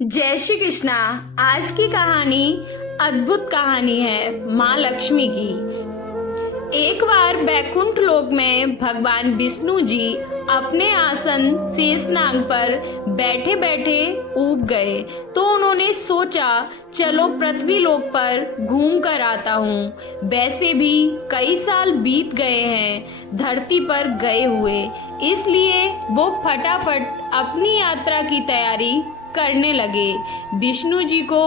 जय श्री कृष्णा। आज की कहानी अद्भुत कहानी है माँ लक्ष्मी की। एक बार बैकुंठ लोक में भगवान विष्णु जी अपने आसन शेषनाग पर बैठे बैठे ऊब गए तो उन्होंने सोचा चलो पृथ्वी लोक पर घूम कर आता हूँ। वैसे भी कई साल बीत गए हैं धरती पर गए हुए, इसलिए वो फटाफट अपनी यात्रा की तैयारी करने लगे। विष्णु जी को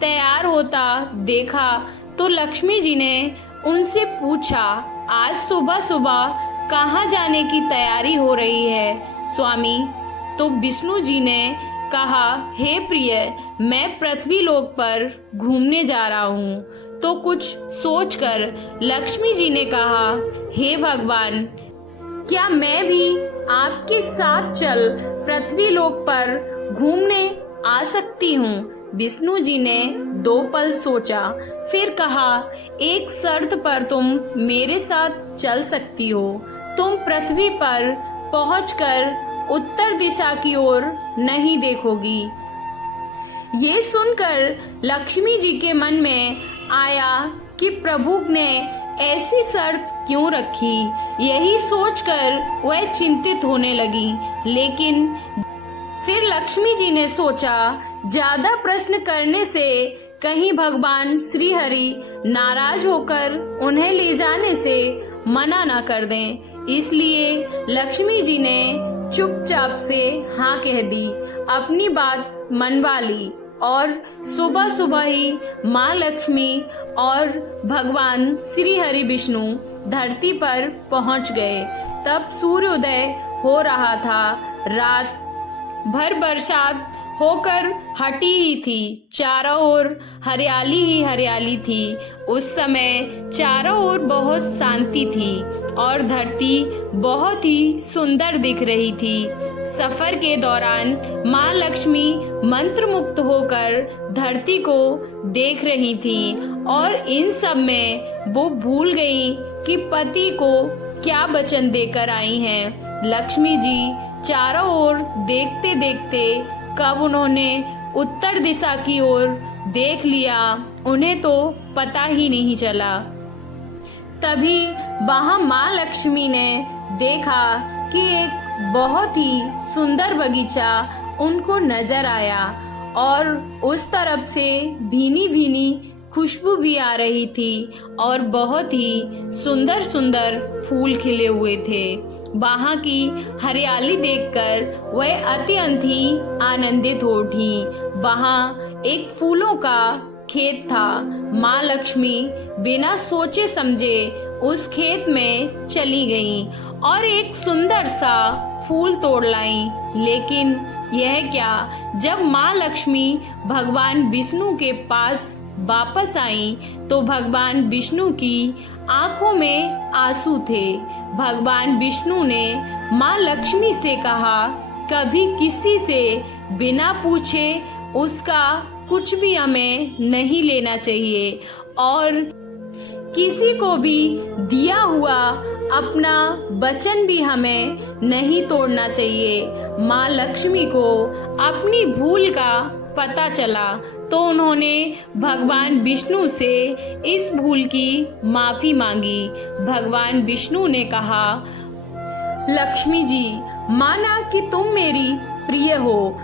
तैयार होता देखा तो लक्ष्मी जी ने उनसे पूछा, आज सुबह सुबह कहाँ जाने की तैयारी हो रही है स्वामी? तो विष्णु जी ने कहा, हे प्रिय, मैं पृथ्वी लोक पर घूमने जा रहा हूँ। तो कुछ सोचकर लक्ष्मी जी ने कहा, हे भगवान, क्या मैं भी आपके साथ चल पृथ्वी लोक पर घूमने आ सकती हूँ? विष्णु जी ने 2 पल सोचा, फिर कहा, एक शर्त पर तुम मेरे साथ चल सकती हो। तुम पृथ्वी पर पहुंचकर उत्तर दिशा की ओर नहीं देखोगी। ये सुनकर लक्ष्मी जी के मन में आया कि प्रभु ने ऐसी शर्त क्यों रखी। यही सोचकर वह चिंतित होने लगी। लेकिन फिर लक्ष्मी जी ने सोचा, ज्यादा प्रश्न करने से कहीं भगवान श्री हरि नाराज होकर उन्हें ले जाने से मना न कर दें। इसलिए लक्ष्मी जी ने चुपचाप से हाँ कह दी, अपनी बात मनवा ली और सुबह सुबह ही माँ लक्ष्मी और भगवान श्री हरि विष्णु धरती पर पहुंच गए। तब सूर्योदय हो रहा था। रात भर बरसात होकर हटी ही थी। चारों ओर हरियाली ही हरियाली थी। उस समय चारों ओर बहुत शांति थी और धरती बहुत ही सुंदर दिख रही थी। सफर के दौरान माँ लक्ष्मी मंत्रमुग्ध होकर धरती को देख रही थी और इन सब में वो भूल गई कि पति को क्या वचन देकर आई हैं। लक्ष्मी जी चारों ओर देखते देखते कब उन्होंने उत्तर दिशा की ओर देख लिया, उन्हें तो पता ही नहीं चला। तभी वहां माँ लक्ष्मी ने देखा कि एक बहुत ही सुंदर बगीचा उनको नजर आया और उस तरफ से भीनी भीनी खुशबू भी आ रही थी और बहुत ही सुंदर सुंदर फूल खिले हुए थे। वहाँ की हरियाली देखकर वह अत्यंत ही आनंदित हो उठी। वहाँ एक फूलों का खेत था। माँ लक्ष्मी बिना सोचे समझे उस खेत में चली गईं और एक सुंदर सा फूल तोड़ लाईं। लेकिन यह क्या, जब माँ लक्ष्मी भगवान विष्णु के पास वापस आई तो भगवान विष्णु की आंखों में आंसू थे। भगवान विष्णु ने माँ लक्ष्मी से कहा, कभी किसी से बिना पूछे उसका कुछ भी हमें नहीं लेना चाहिए और किसी को भी दिया हुआ अपना वचन भी हमें नहीं तोड़ना चाहिए। माँ लक्ष्मी को अपनी भूल का पता चला तो उन्होंने भगवान विष्णु से इस भूल की माफी मांगी। भगवान विष्णु ने कहा, लक्ष्मी जी, माना कि तुम मेरी प्रिय हो,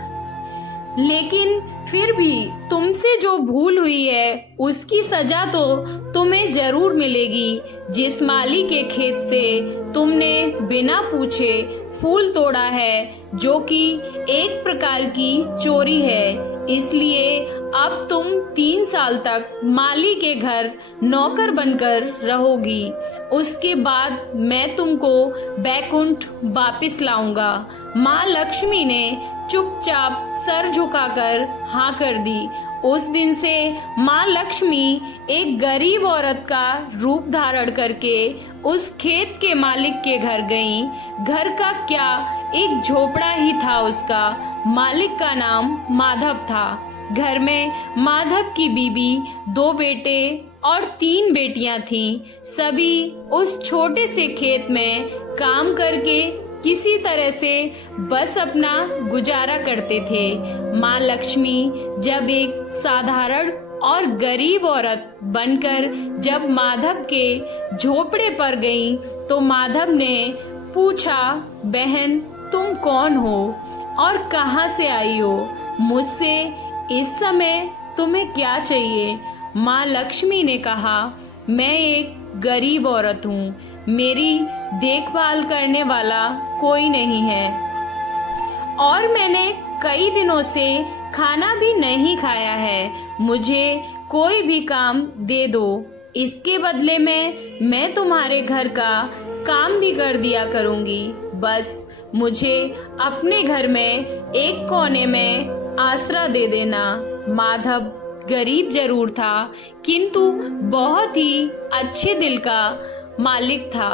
लेकिन फिर भी तुमसे जो भूल हुई है उसकी सजा तो तुम्हें जरूर मिलेगी। जिस माली के खेत से तुमने बिना पूछे फूल तोड़ा है, जो कि एक प्रकार की चोरी है, इसलिए अब तुम 3 साल तक माली के घर नौकर बनकर रहोगी। उसके बाद मैं तुमको बैकुंठ वापस लाऊंगा। माँ लक्ष्मी ने चुपचाप सर झुकाकर हाँ कर दी। उस दिन से माँ लक्ष्मी एक गरीब औरत का रूप धारण करके उस खेत के मालिक के घर गईं। घर का क्या, एक झोपड़ा ही था उसका। मालिक का नाम माधव था। घर में माधव की बीबी, 2 बेटे और 3 बेटियां थीं। सभी उस छोटे से खेत में काम करके किसी तरह से बस अपना गुजारा करते थे। माँ लक्ष्मी जब एक साधारण और गरीब औरत बनकर जब माधव के झोपड़े पर गईं, तो माधव ने पूछा, बहन तुम कौन हो और कहाँ से आई हो? मुझसे इस समय तुम्हें क्या चाहिए? माँ लक्ष्मी ने कहा, मैं एक गरीब औरत हूँ, मेरी देखभाल करने वाला कोई नहीं है और मैंने कई दिनों से खाना भी नहीं खाया है। मुझे कोई भी काम दे दो, इसके बदले में मैं तुम्हारे घर का काम भी कर दिया करूँगी। बस मुझे अपने घर में एक कोने में आसरा दे देना। माधव गरीब जरूर था, किंतु बहुत ही अच्छे दिल का मालिक था।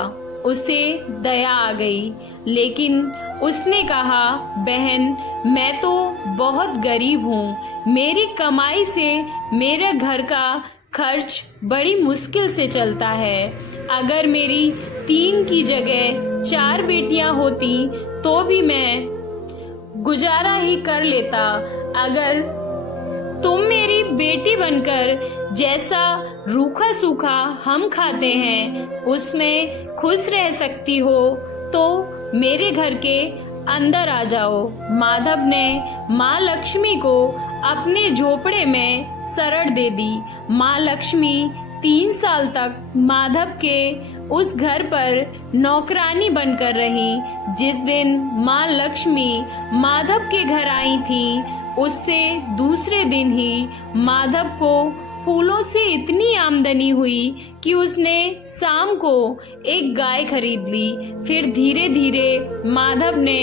उसे दया आ गई, लेकिन उसने कहा, बहन मैं तो बहुत गरीब हूँ, मेरी कमाई से मेरे घर का खर्च बड़ी मुश्किल से चलता है। अगर मेरी 3 की जगह 4 बेटियां होती तो भी मैं गुजारा ही कर लेता। अगर तुम मेरी बेटी बनकर जैसा रूखा सूखा हम खाते हैं उसमें खुश रह सकती हो तो मेरे घर के अंदर आ जाओ। माधव ने माँ लक्ष्मी को अपने झोपड़े में शरण दे दी। माँ लक्ष्मी 3 साल तक माधव के उस घर पर नौकरानी बनकर रही। जिस दिन माँ लक्ष्मी माधव के घर आई थी, उससे दूसरे दिन ही माधव को फूलों से इतनी आमदनी हुई कि उसने शाम को एक गाय खरीद ली। फिर धीरे धीरे माधव ने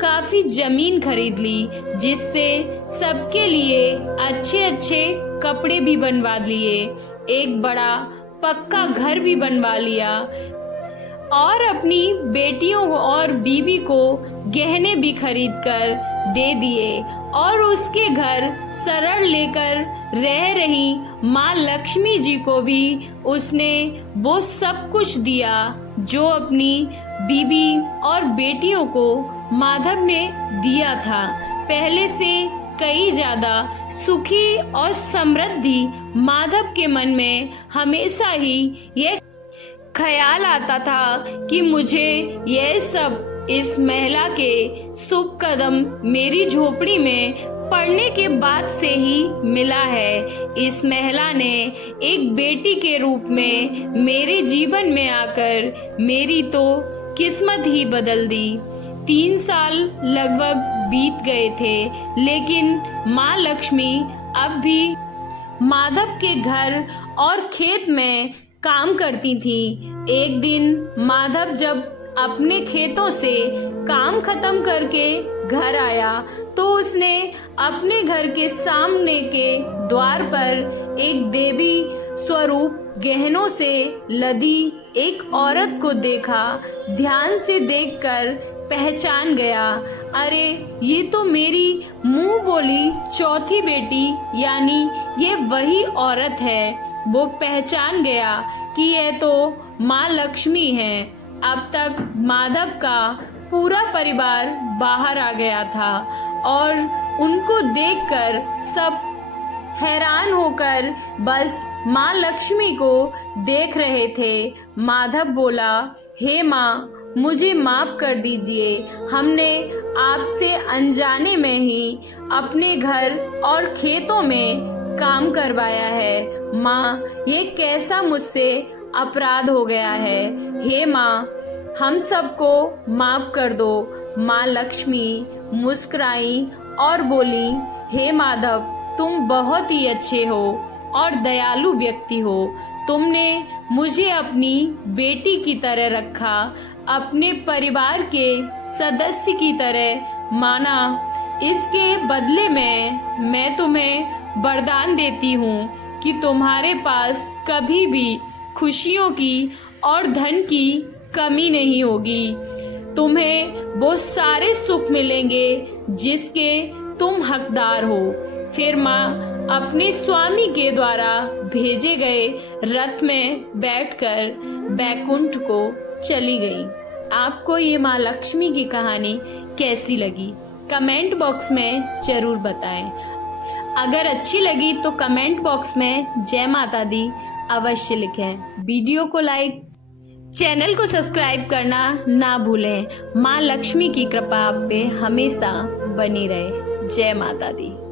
काफी जमीन खरीद ली, जिससे सबके लिए अच्छे अच्छे कपड़े भी बनवा लिए, एक बड़ा पक्का घर भी बनवा लिया और अपनी बेटियों और बीवी को गहने भी खरीद कर दे दिए। और उसके घर शरण लेकर रह रही माँ लक्ष्मी जी को भी उसने वो सब कुछ दिया जो अपनी बीवी और बेटियों को माधव ने दिया था। पहले से कई ज्यादा सुखी और समृद्धि माधव के मन में हमेशा ही ये ख्याल आता था कि मुझे यह सब इस महिला के शुभ कदम मेरी झोपड़ी में पड़ने के बाद से ही मिला है। इस महिला ने एक बेटी के रूप में मेरे जीवन में आकर मेरी तो किस्मत ही बदल दी। 3 साल लगभग बीत गए थे, लेकिन माँ लक्ष्मी अब भी माधव के घर और खेत में काम करती थी। एक दिन माधव जब अपने खेतों से काम खत्म करके घर आया तो उसने अपने घर के सामने के द्वार पर एक देवी स्वरूप गहनों से लदी एक औरत को देखा। ध्यान से देखकर पहचान गया, अरे ये तो मेरी मुंह बोली चौथी बेटी यानी ये वही औरत है। वो पहचान गया कि यह तो माँ लक्ष्मी है। अब तक माधव का पूरा परिवार बाहर आ गया था और उनको देखकर सब हैरान होकर बस माँ लक्ष्मी को देख रहे थे। माधव बोला, हे माँ, मुझे माफ कर दीजिए, हमने आपसे अनजाने में ही अपने घर और खेतों में काम करवाया है। माँ, ये कैसा मुझसे अपराध हो गया है। हे माँ, हम सबको माफ कर दो। माँ लक्ष्मी मुस्कुराई और बोली, हे माधव, तुम बहुत ही अच्छे हो और दयालु व्यक्ति हो। तुमने मुझे अपनी बेटी की तरह रखा, अपने परिवार के सदस्य की तरह माना। इसके बदले में मैं तुम्हें वरदान देती हूँ कि तुम्हारे पास कभी भी खुशियों की और धन की कमी नहीं होगी। तुम्हें वो सारे सुख मिलेंगे जिसके तुम हकदार हो। फिर माँ अपने स्वामी के द्वारा भेजे गए रथ में बैठकर बैकुंठ को चली गई। आपको ये माँ लक्ष्मी की कहानी कैसी लगी कमेंट बॉक्स में जरूर बताएं। अगर अच्छी लगी तो कमेंट बॉक्स में जय माता दी अवश्य लिखें। वीडियो को लाइक, चैनल को सब्सक्राइब करना ना भूलें। माँ लक्ष्मी की कृपा आप पे हमेशा बनी रहे। जय माता दी।